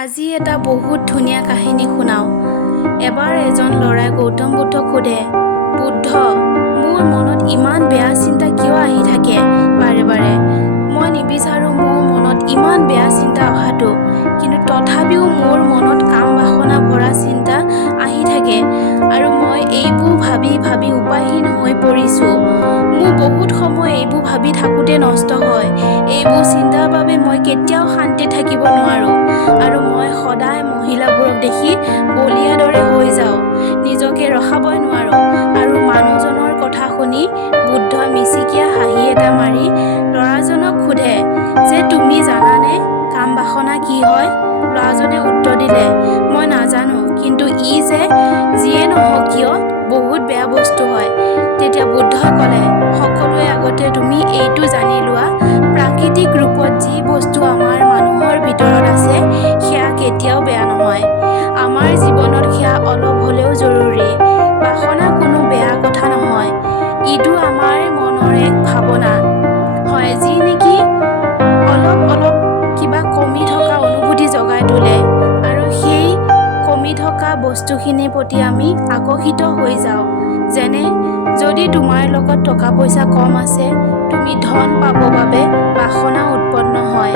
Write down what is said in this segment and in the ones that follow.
আজি এটা বহুত ধুনীয়া কাহিনী শুনাও। এবাৰ এজন ল'ৰাই গৌতম বুদ্ধক সোধে, বুদ্ধ, মোৰ মনত ইমান বেয়া চিন্তা কিয় আহি থাকে বাৰে বাৰে? মই নিবিচাৰোঁ মোৰ মনত ইমান বেয়া চিন্তা অহাটো, কিন্তু তথাপিও মোৰ মনত কাম বাসনা ভৰা চিন্তা আহি থাকে আৰু মই এইবোৰ ভাবি ভাবি উপায়হীন হৈ পৰিছোঁ। মোৰ বহুত সময় এইবোৰ ভাবি থাকোঁতে নষ্ট হয়। এইবোৰ চিন্তাৰ বাবে মই কেতিয়াও শান্তিত থাকিব নোৱাৰোঁ আৰু মই সদায় মহিলাবোৰক দেখি বলিয়া দৰে হৈ যাওঁ। নিজকে ৰখাবই নোৱাৰোঁ। আৰু মানুহজনৰ কথা শুনি বুদ্ধই মিচিকিয়া হাঁহি এটা মাৰি ল'ৰাজনক সোধে যে তুমি জানানে কাম বাসনা কি হয়? ল'ৰাজনে উত্তৰ দিলে, মই নাজানো, কিন্তু ই যিয়ে নহওক কিয় বহুত বেয়া বস্তু হয়। তেতিয়া বুদ্ধই ক'লে, সকলোৰে আগতে তুমি এইটো জানি লোৱা, প্ৰাকৃতিক ৰূপত যি বস্তু আমাৰ মানুহৰ ভিতৰত আছে সেয়া কেতিয়াও বেয়া নহয়। আমাৰ জীৱনত সেয়া অলপ হ'লেও জৰুৰী। বাসনা কোনো বেয়া কথা নহয়। ইটো আমাৰ মনৰ এক ভাৱনা হয় যি নেকি অলপ কিবা কমি থকা অনুভূতি জগাই তোলে আৰু সেই কমি থকা বস্তুখিনিৰ প্ৰতি আমি আকৰ্ষিত হৈ যাওঁ। যেনে যদি তোমাৰ লগত টকা পইচা কম আছে, তুমি ধন পাব বাবে বাসনা উৎপন্ন হয়।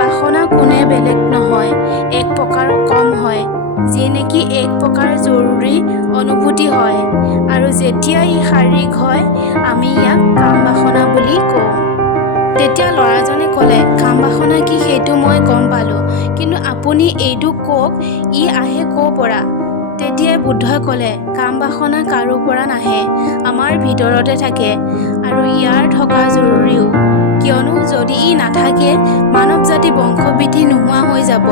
বাসনা কোনে বেলেগ নহয়, এক প্ৰকাৰৰ কম হয়, যি নেকি এক প্ৰকাৰ জৰুৰী অনুভূতি হয় আৰু যেতিয়া ই শাৰীৰিক হয় আমি ইয়াক কাম বাসনা বুলি কওঁ। তেতিয়া ল'ৰাজনে ক'লে, কাম বাসনা কি সেইটো মই গম পালোঁ, কিন্তু আপুনি এইটো কওক ই আহে ক'ৰ পৰা? তেতিয়াই বুদ্ধই ক'লে, কাম বাসনা কাৰো পৰা নাহে, আমাৰ ভিতৰতে থাকে আৰু ইয়াৰ থকা জৰুৰীও, কিয়নো যদি ই নাথাকে মানৱ জাতি বংশবৃদ্ধি নোহোৱা হৈ যাব।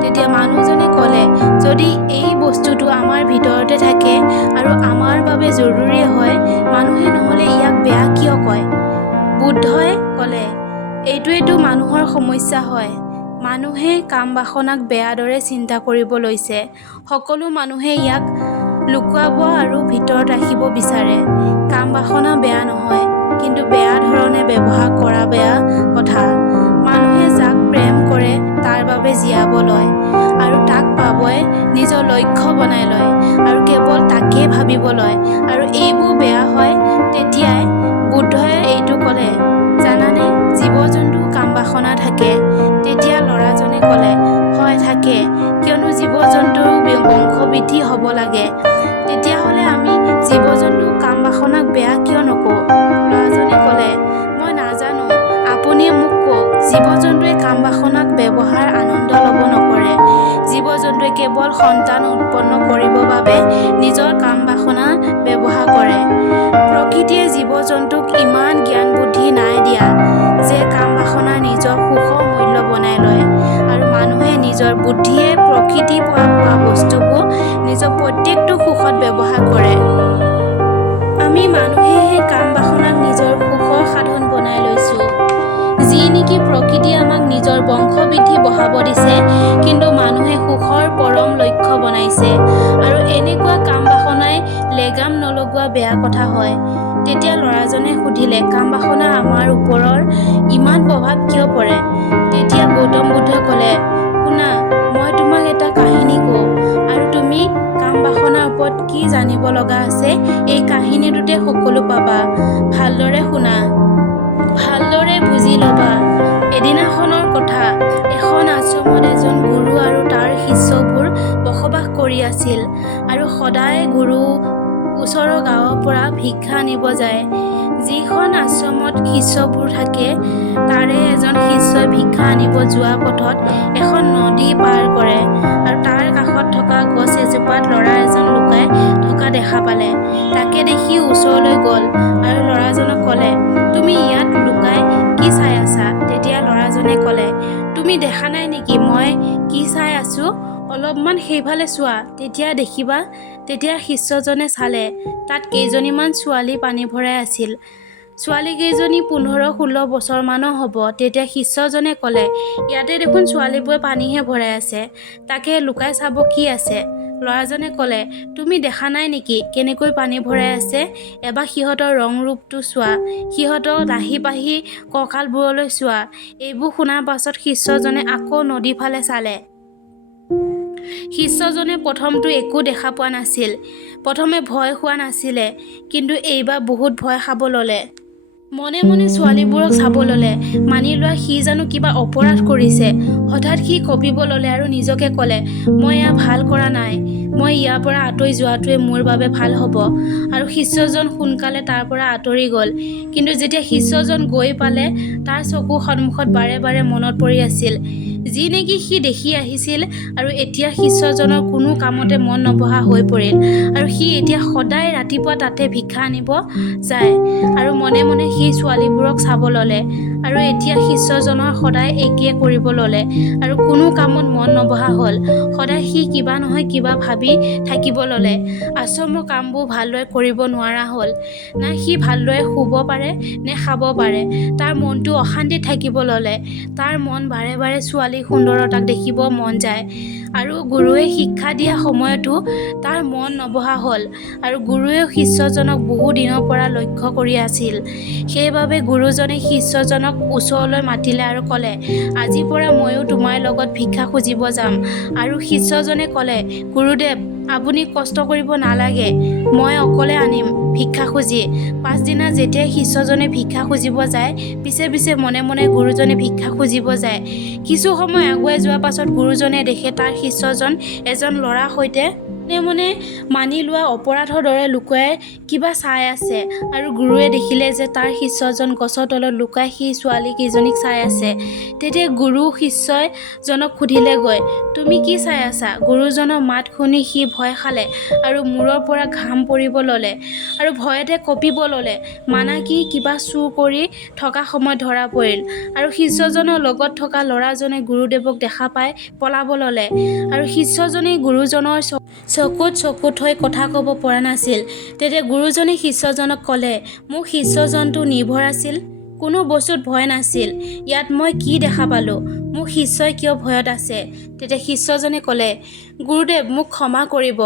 তেতিয়া মানুহজনে ক'লে, যদি এই বস্তুটো আমাৰ ভিতৰতে থাকে আৰু আমাৰ বাবে জৰুৰী হয়, মানুহে নহ'লে ইয়াক বেয়া কিয় কয়? বুদ্ধই ক'লে, এইটোৱেতো মানুহৰ সমস্যা হয়। মানুহে কাম বাসনাক বেয়া দৰে চিন্তা কৰিব লৈছে। সকলো মানুহে ইয়াক লুকুৱাব আৰু ভিতৰত ৰাখিব বিচাৰে। কাম বাসনা বেয়া নহয়, কিন্তু বেয়া ধৰণে ব্যৱহাৰ কৰা বেয়া কথা। মানুহে যাক প্ৰেম কৰে তাৰ বাবে জীয়াব লয় আৰু তাক পাবই নিজৰ লক্ষ্য বনাই লয় আৰু কেৱল তাকেই ভাবিব লয় আৰু এইবোৰ বেয়া হয়। তেতিয়াই বুদ্ধই এইটো ক'লে, জানানে জীৱ-জন্তু কাম বাসনা থাকে? তেতিয়া ল'ৰাজনে ক'লে, হয় থাকে, কিয়নো জীৱ-জন্তুৰ বংশবৃদ্ধি হ'ব লাগে। তেতিয়াহ'লে আমি জীৱ-জন্তুৰ কাম বাসনাক বেয়া কিয় নকওঁ? ল'ৰাজনে ক'লে, মই নাজানো, আপুনিয়ে মোক কওক। জীৱ-জন্তুৱে কাম বাসনাক ব্যৱহাৰ আনন্দ ল'ব নকৰে। জীৱ-জন্তুৱে কেৱল সন্তান উৎপন্ন কৰিবৰ বাবে নিজৰ কাম বাসনা ব্যৱহাৰ কৰে। প্ৰকৃতিয়ে জীৱ-জন্তুক ইমান জ্ঞান বুদ্ধি নাই দিয়া যে কাম বাসনা নিজৰ সুখৰ মূল্য বনাই লয় আৰু মানুহে নিজৰ বুদ্ধিয়ে প্ৰকৃতিৰ পৰা পোৱা বস্তুবোৰ নিজৰ প্ৰত্যেকটো সুখত ব্যৱহাৰ কৰে। আমি মানুহেহে কাম বাসনাক নিজৰ সুখৰ সাধন বনাই লৈছোঁ। যি নেকি প্ৰকৃতিয়ে আমাক নিজৰ বংশবৃদ্ধি বঢ়াব দিছে, কিন্তু মানুহে সুখৰ পৰম লক্ষ্য বনাইছে আৰু এনেকুৱা কাম বাসনাই লেগাম নলগোৱা বেয়া কথা হয়। তেতিয়া ল'ৰাজনে সুধিলে, কাম বাসনা আমাৰ ওপৰৰ ইমান প্ৰভাৱ কিয় পৰে? তেতিয়া গৌতম বুদ্ধই ক'লে, শুনা, মই তোমাক এটা কাহিনী কওঁ আৰু তুমি কাম বাসনাৰ ওপৰত কি জানিব লগা আছে এই কাহিনীটোতে সকলো পাবা। ভালদৰে শুনা, ভালদৰে বুজি ল'বা। এদিনাখনৰ কথা, এখন আশ্ৰমত এজন গুৰু আৰু তাৰ শিষ্যবোৰ বসবাস কৰি আছিল আৰু সদায় গুৰু ওচৰৰ গাঁৱৰ পৰা ভিক্ষা আনিব যায়। যিখন আশ্ৰমত শিষ্যবোৰ থাকে তাৰে এজন শিষ্যই ভিক্ষা আনিব যোৱা পথত এখন নদী পাৰ কৰে আৰু তাৰ কাষত থকা গছ এজোপাত ল'ৰা এজন লুকাই থকা দেখা পালে। তাকে দেখি ওচৰলৈ গ'ল আৰু ল'ৰাজনক ক'লে, তুমি ইয়াত লুকাই কি চাই আছা? তেতিয়া ল'ৰাজনে ক'লে, তুমি দেখা নাই নেকি মই কি চাই আছোঁ? অলপমান সেইফালে চোৱা, তেতিয়া দেখিবা। তেতিয়া শিষ্যজনে চালে, তাত কেইজনীমান ছোৱালী পানী ভৰাই আছিল। ছোৱালীকেইজনী 15-16 বছৰমানৰ হ'ব। তেতিয়া শিষ্যজনে ক'লে, ইয়াতে দেখোন ছোৱালীবোৰে পানীহে ভৰাই আছে, তাকে লুকাই চাব কি আছে? ল'ৰাজনে ক'লে, তুমি দেখা নাই নেকি কেনেকৈ পানী ভৰাই আছে? এবাৰ সিহঁতৰ ৰং ৰূপটো চোৱা, সিহঁতৰ লাহি পাহি কঁকালবোৰলৈ চোৱা। এইবোৰ শুনাৰ পাছত শিষ্যজনে আকৌ নদীৰ ফালে চালে। শিষ্যজনে প্ৰথমটো একো দেখা পোৱা নাছিল। প্ৰথমে ভয় খোৱা নাছিলে, কিন্তু এইবাৰ বহুত ভয় খাব ল'লে। মনে মনে ছোৱালীবোৰক চাব ল'লে। মানি লোৱা সি জানো কিবা অপৰাধ কৰিছে। হঠাৎ সি কঁপিব ল'লে আৰু নিজকে ক'লে, মই এয়া ভাল কৰা নাই। মই ইয়াৰ পৰা আঁতৰি যোৱাটোৱে মোৰ বাবে ভাল হ'ব। আৰু শিষ্যজন সোনকালে তাৰ পৰা আঁতৰি গ'ল। কিন্তু যেতিয়া শিষ্যজন গৈ পালে, তাৰ চকুৰ সন্মুখত বাৰে বাৰে মনত পৰি আছিল, যি নেকি সি দেখি আহিছিল। আৰু এতিয়া শিষ্যজনৰ কোনো কামতে মন নবহা হৈ পৰিল। আৰু সি এতিয়া সদায় ৰাতিপুৱা তাতে ভিক্ষা আনিব যায়। আৰু মনে মনে সি ছোৱালীবোৰক চাব ল'লে। আৰু এতিয়া শিষ্যজনৰ সদায় একেই কৰিব ল'লে। আৰু কোনো কামত মন নবহা হ'ল। সদায় সি কিবা নহয় কিবা ভাবি থাকিব ল'লে। আশ্ৰমৰ কামবোৰ ভালদৰে কৰিব নোৱাৰা হ'ল। না সি ভালদৰে শুব পাৰে নে খাব পাৰে। তাৰ মনটো অশান্তিত থাকিব ল'লে। তাৰ মন বাৰে বাৰে ছোৱালীৰ সুন্দৰতাক দেখিব মন যায়। আৰু গুৰুৱে শিক্ষা দিয়া সময়তো তাৰ মন নবহা হ'ল। আৰু গুৰুৱেও শিষ্যজনক বহু দিনৰ পৰা লক্ষ্য কৰি আছিল। সেইবাবে গুৰুজনে শিষ্যজনক ওচৰলৈ মাতিলে আৰু ক'লে, আজিৰ পৰা ময়ো তোমাৰ লগত ভিক্ষা খুজিব যাম। আৰু শিষ্যজনে ক'লে, গুৰুদেৱ, আপুনি কষ্ট কৰিব নালাগে, মই অকলে আনিম ভিক্ষা খুজি। পাছদিনা যেতিয়াই শিষ্যজনে ভিক্ষা খুজিব যায়, পিছে পিছে মনে মনে গুৰুজনে ভিক্ষা খুজিব যায়। কিছু সময় আগুৱাই যোৱাৰ পাছত গুৰুজনে দেখে তাৰ শিষ্যজন এজন ল'ৰাৰ সৈতে মনে মনে মানি লোৱা অপৰাধৰ দৰে লুকুৱাই কিবা চাই আছে। আৰু গুৰুৱে দেখিলে যে তাৰ শিষ্যজন গছৰ তলত লুকাই সেই ছোৱালীকেইজনীক চাই আছে। তেতিয়া গুৰু শিষ্যজনক সুধিলেগৈ, তুমি কি চাই আছা? গুৰুজনৰ মাত শুনি সি ভয় খালে আৰু মূৰৰ পৰা ঘাম পৰিব ল'লে আৰু ভয়তে কঁপিব ল'লে। মানা কি কিবা চুৰ কৰি থকা সময়ত ধৰা পৰিল। আৰু শিষ্যজনৰ লগত থকা ল'ৰাজনে গুৰুদেৱক দেখা পাই পলাব ল'লে। আৰু শিষ্যজনে গুৰুজনৰ চকুত চকু থৈ কথা ক'ব পৰা নাছিল। তেতিয়া গুৰুজনে শিষ্যজনক ক'লে, মোৰ শিষ্যজনটো নিৰ্ভয় আছিল, কোনো বস্তুত ভয় নাছিল। ইয়াত মই কি দেখা পালোঁ? মোক শিষ্যই কিয় ভয়ত আছে? তেতিয়া শিষ্যজনে ক'লে, গুৰুদেৱ, মোক ক্ষমা কৰিব।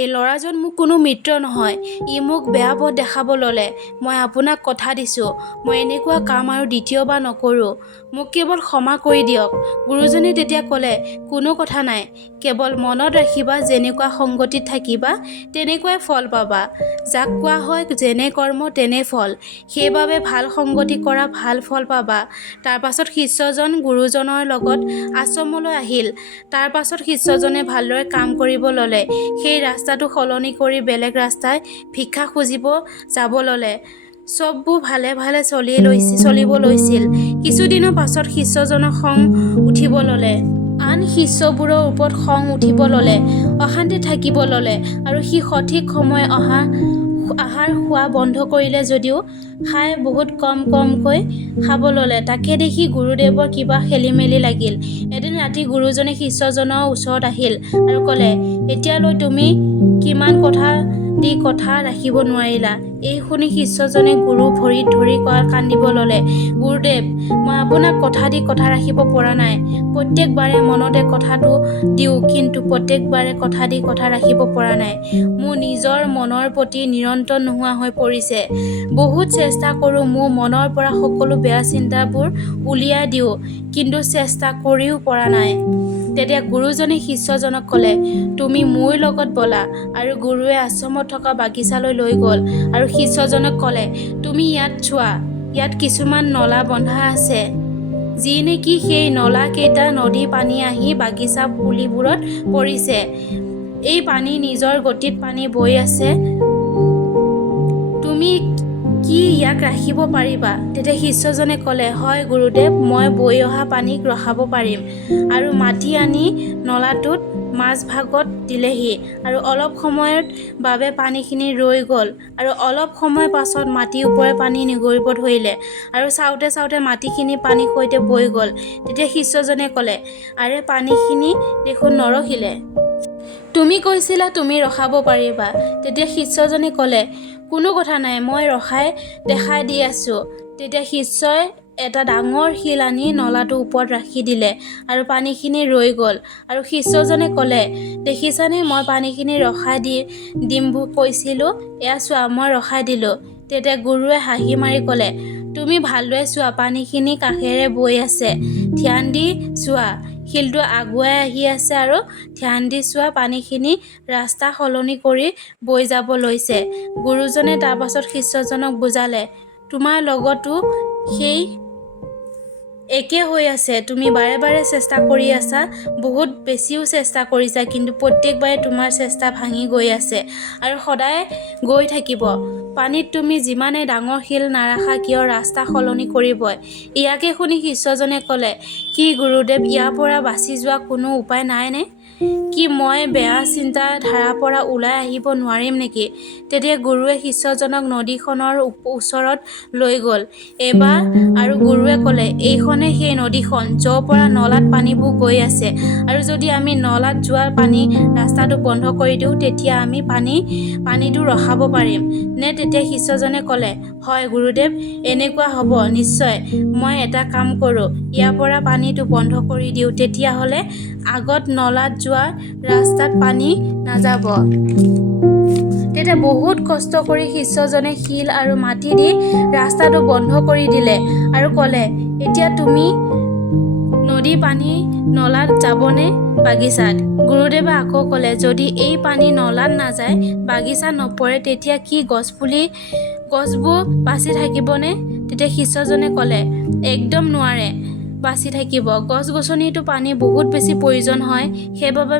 এই ল'ৰাজন মোক কোনো মিত্ৰ নহয়। ই মোক বেয়া পথ দেখাব ল'লে। মই আপোনাক কথা দিছোঁ, মই এনেকুৱা কাম আৰু দ্বিতীয়বাৰ নকৰোঁ। মোক কেৱল ক্ষমা কৰি দিয়ক। গুৰুজনে তেতিয়া ক'লে, কোনো কথা নাই, কেৱল মনত ৰাখিবা, যেনেকুৱা সংগতিত থাকিবা তেনেকুৱাই ফল পাবা। যাক কোৱা হয় যেনে কৰ্ম তেনে ফল। সেইবাবে ভাল সংগতি কৰা, ভাল ফল পাবা। তাৰ পাছত শিষ্যজন গুৰুজনৰ লগত আশ্ৰমলৈ আহিল। তাৰ পাছত শিষ্যজনে ভালদৰে কাম কৰিব ল'লে। সেই ৰাস্তাটো সলনি কৰি বেলেগ ৰাস্তাই ভিক্ষা খুজিব যাব ল'লে। চববোৰ ভালে ভালে চলিব লৈছিল। কিছুদিনৰ পাছত শিষ্যজনৰ খং উঠিব ল'লে। আন শিষ্যবোৰৰ ওপৰত খং উঠিব ল'লে। অশান্তি থাকিব ল'লে। আৰু সি সঠিক সময় আহাৰ খোৱা বন্ধ কৰিলে যদিও খাই বহুত কমকৈ খাব ল'লে। তাকে দেখি গুৰুদেৱৰ কিবা খেলিমেলি লাগিল। এদিন ৰাতি গুৰুজনে শিষ্যজনৰ ওচৰত আহিল আৰু ক'লে, এতিয়ালৈ তুমি কিমান কথা ৰাখিব নোৱাৰিলা? এই শুনি শিষ্যজনে গুৰুৰ ভৰিত ধৰি কান্দিব ল'লে। গুৰুদেৱ, মই আপোনাক কথা ৰাখিব পৰা নাই। প্ৰত্যেকবাৰে মনতে কথাটো দিওঁ, কিন্তু প্ৰত্যেকবাৰে কথা ৰাখিব পৰা নাই। মোৰ নিজৰ মনৰ প্ৰতি নিয়ন্ত্ৰণ নোহোৱা হৈ পৰিছে। বহুত চেষ্টা কৰোঁ মোৰ মনৰ পৰা সকলো বেয়া চিন্তাবোৰ উলিয়াই দিওঁ, কিন্তু চেষ্টা কৰিও পৰা নাই। তেতিয়া গুৰুজনে শিষ্যজনক ক'লে, তুমি মোৰ লগত ব'লা। আৰু গুৰুৱে আশ্ৰমত থকা বাগিচালৈ লৈ গ'ল। আৰু শিষ্যজনক ক'লে, তুমি ইয়াত চোৱা, ইয়াত কিছুমান নলা বন্ধা আছে। যি নেকি সেই নলাকেইটা নদীৰ পানী আহি বাগিচা পুলিবোৰত পৰিছে। এই পানী নিজৰ গতিত পানী বৈ আছে। তুমি কি ইয়াক ৰাখিব পাৰিবা? তেতিয়া শিষ্যজনে ক'লে, হয় গুৰুদেৱ, মই বৈ অহা পানীক ৰখাব পাৰিম। আৰু মাটি আনি নলাটোত মাজভাগত দিলেহি। আৰু অলপ সময়ৰ বাবে পানীখিনি ৰৈ গ'ল। আৰু অলপ সময় পাছত মাটিৰ ওপৰে পানী নিগৰিব ধৰিলে। আৰু চাওঁতে চাওঁতে মাটিখিনি পানীৰ সৈতে বৈ গ'ল। তেতিয়া শিষ্যজনে ক'লে, আৰে পানীখিনি দেখোন নৰখিলে। তুমি কৈছিলা তুমি ৰখাব পাৰিবা। তেতিয়া শিষ্যজনে ক'লে, কোনো কথা নাই, মই দেখাই দি আছোঁ। তেতিয়া শিষ্যই এটা ডাঙৰ শিল আনি নলাটোৰ ওপৰত ৰাখি দিলে। আৰু পানীখিনি ৰৈ গ'ল। আৰু শিষ্যজনে ক'লে, দেখিছানে, মই পানীখিনি ৰখাই দিম কৈছিলোঁ, এয়া চোৱা মই ৰখাই দিলোঁ। তেতিয়া গুৰুৱে হাঁহি মাৰি ক'লে, তুমি ভালদৰে চোৱা, পানীখিনি কাষেৰে বৈ আছে, ধ্যান দি চোৱা। শিলটো আগুৱাই আহি আছে আৰু ধ্যান দি চোৱা পানীখিনি ৰাস্তা সলনি কৰি বৈ যাব লৈছে। গুৰুজনে তাৰ পাছত শিষ্যজনক বুজালে, তোমাৰ লগতো সেই একে হৈ আছে। তুমি বাৰে বাৰে চেষ্টা কৰি আছা, বহুত বেছিও চেষ্টা কৰিছা, কিন্তু প্ৰত্যেকবাৰে তোমাৰ চেষ্টা ভাঙি গৈ আছে আৰু সদায় গৈ থাকিব। পানীত তুমি যিমানে ডাঙৰ শিল নাৰাখা কিয় ৰাস্তা সলনি কৰিবই। ইয়াকে শুনি শিষ্যজনে ক'লে, কি গুৰুদেৱ, ইয়াৰ পৰা বাচি যোৱা কোনো উপায় নাইনে? কি মই বেয়া চিন্তাৰ ধাৰাৰ পৰা ওলাই আহিব নোৱাৰিম নেকি? তেতিয়া গুৰুৱে শিষ্যজনক নদীখনৰ ওচৰত লৈ গ'ল এবাৰ আৰু গুৰুৱে ক'লে, এইখনে সেই নদীখন য'ৰ পৰা নলাত পানীবোৰ গৈ আছে, আৰু যদি আমি নলাত যোৱা পানী ৰাস্তাটো বন্ধ কৰি দিওঁ তেতিয়া আমি পানীটো ৰখাব পাৰিম নে? তেতিয়া শিষ্যজনে ক'লে, হয় গুৰুদেৱ, এনেকুৱা হ'ব নিশ্চয়। মই এটা কাম কৰোঁ, ইয়াৰ পৰা পানীটো বন্ধ কৰি দিওঁ, তেতিয়াহ'লে আগত নলাত যোৱা ৰাস্তাত পানী নাযাব। তেতিয়া বহুত কষ্ট কৰি শিষ্যজনে শিল আৰু মাটি দি ৰাস্তাটো বন্ধ কৰি দিলে আৰু ক'লে, এতিয়া তুমি নদী পানী নলাত যাবনে বাগিচাত? গুৰুদেৱে আকৌ ক'লে, যদি এই পানী নলাত নাযায়, বাগিচাত নপৰে, তেতিয়া কি গছবোৰ বাচি থাকিবনে? তেতিয়া শিষ্যজনে ক'লে, একদম নোৱাৰে বাচি থাকিব। গছ-গছনিতো পানী বহুত বেছি প্ৰয়োজন হয়, সেইবাবে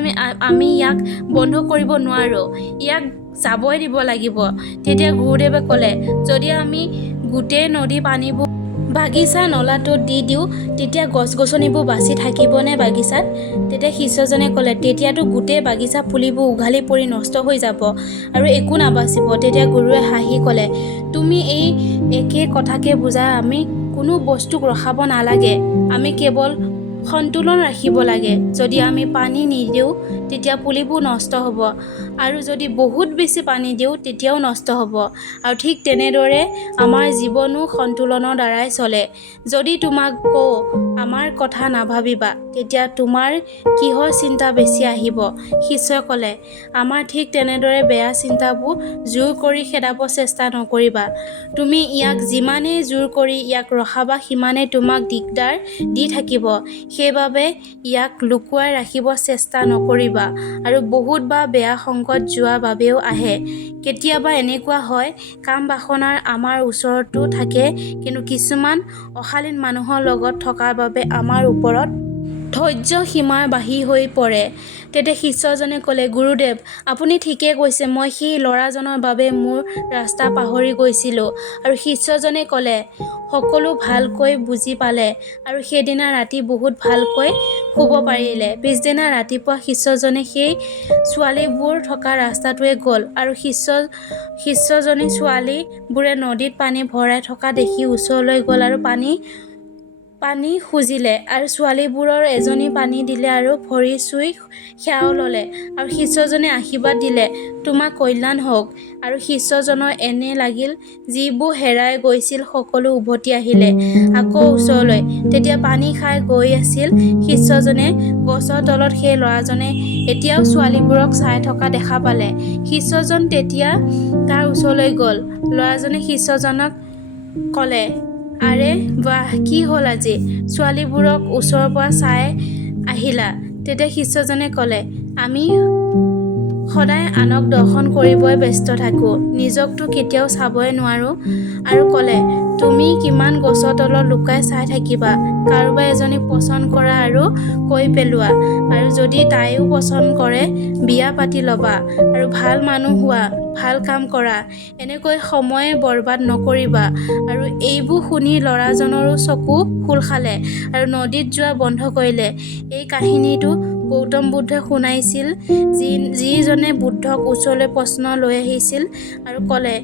আমি ইয়াক বন্ধ কৰিব নোৱাৰোঁ, ইয়াক যাবই দিব লাগিব। তেতিয়া গুৰুদেৱে ক'লে, যদি আমি গোটেই নদী পানীবোৰ বাগিচা নলাটোত দি দিওঁ, তেতিয়া গছ-গছনিবোৰ বাচি থাকিবনে বাগিচাত? তেতিয়া শিষ্যজনে ক'লে, তেতিয়াতো গোটেই বাগিচা ফুলিবোৰ উঘালি পৰি নষ্ট হৈ যাব আৰু একো নাবাচিব। তেতিয়া গুৰুৱে হাঁহি ক'লে, তুমি এই একে কথাকে বুজাই আমি কোনো বস্তুক ৰখাব নালাগে, আমি কেৱল সন্তুলন ৰাখিব লাগে। যদি আমি পানী নিদিওঁ তেতিয়া পুলিবোৰ নষ্ট হ'ব, আৰু যদি বহুত বেছি পানী দিওঁ তেতিয়াও নষ্ট হ'ব। আৰু ঠিক তেনেদৰে আমাৰ জীৱনো সন্তুলনৰ দ্বাৰাই চলে। যদি তোমাক কওঁ আমাৰ কথা নাভাবিবা, তেতিয়া তোমাৰ কিহৰ চিন্তা বেছি আহিব? শিষ্যই ক'লে, আমাৰ ঠিক তেনেদৰে বেয়া চিন্তাবোৰ জোৰ কৰি খেদাব চেষ্টা নকৰিবা। তুমি ইয়াক যিমানেই জোৰ কৰি ইয়াক ৰখাবা, সিমানেই তোমাক দিগদাৰ দি থাকিব। সেইবাবে ইয়াক লুকুৱাই ৰাখিব চেষ্টা নকৰিবা। আৰু বহুতবাৰ বেয়া সংগত যোৱাৰ বাবেও আহে। কেতিয়াবা এনেকুৱা হয়, কাম বাসনাৰ আমাৰ ওচৰতো থাকে, কিন্তু কিছুমান অশালীন মানুহৰ লগত থকাৰ বাবে আমাৰ ওপৰত ধৈৰ্য সীমাৰ বাহিৰ হৈ পৰে। তেতিয়া শিষ্যজনে ক'লে, গুৰুদেৱ, আপুনি ঠিকেই কৈছে, মই সেই ল'ৰাজনৰ বাবে মোৰ ৰাস্তা পাহৰি গৈছিলোঁ। আৰু শিষ্যজনে ক'লে, সকলো ভালকৈ বুজি পালে আৰু সেইদিনা ৰাতি বহুত ভালকৈ শুব পাৰিলে। পিছদিনা ৰাতিপুৱা শিষ্যজনে সেই ছোৱালীবোৰ থকা ৰাস্তাটোৱে গ'ল আৰু শিষ্যজনী ছোৱালীবোৰে নদীত পানী ভৰাই থকা দেখি ওচৰলৈ গ'ল আৰু পানী খুজিলে, আৰু ছোৱালীবোৰৰ এজনী পানী দিলে আৰু ভৰি চুই সেৱাও ল'লে, আৰু শিষ্যজনে আশীৰ্বাদ দিলে, তোমাৰ কল্যাণ হওক। আৰু শিষ্যজনৰ এনে লাগিল, যিবোৰ হেৰাই গৈছিল সকলো উভতি আহিলে আকৌ ওচৰলৈ। তেতিয়া পানী খাই গৈ আছিল শিষ্যজনে, গছৰ তলত সেই ল'ৰাজনে এতিয়াও ছোৱালীবোৰক চাই থকা দেখা পালে। শিষ্যজন তেতিয়া তাৰ ওচৰলৈ গ'ল। ল'ৰাজনে শিষ্যজনক ক'লে, আৰে বাহ, কি হ'ল আজি ছোৱালীবোৰক ওচৰৰ পৰা চাই আহিলা? তেতিয়া শিষ্যজনে ক'লে, আমি সদায় আনক দৰ্শন কৰিবই ব্যস্ত থাকোঁ, নিজকতো কেতিয়াও চাবই নোৱাৰোঁ। আৰু ক'লে, তুমি কিমান গছৰ তলত লুকাই চাই থাকিবা? কাৰোবাৰ এজনীক পচন্দ কৰা আৰু কৈ পেলোৱা, আৰু যদি তাইও পচন্দ কৰে বিয়া পাতি ল'বা, আৰু ভাল মানুহ হোৱা, ভাল কাম কৰা, এনেকৈ সময় বৰবাদ নকৰিবা। আৰু এইবোৰ শুনি ল'ৰাজনৰো চকু খোল খালে আৰু নদীত যোৱা বন্ধ কৰিলে। এই কাহিনীটো গৌতম বুদ্ধই শুনাইছিল, যিজনে বুদ্ধক ওচৰলৈ প্ৰশ্ন লৈ আহিছিল আৰু ক'লে,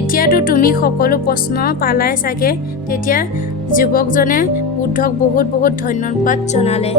এতিয়াতো তুমি সকলো প্ৰশ্ন পালাই চাগে? তেতিয়া যুৱকজনে বুদ্ধক বহুত বহুত ধন্যবাদ জনালে।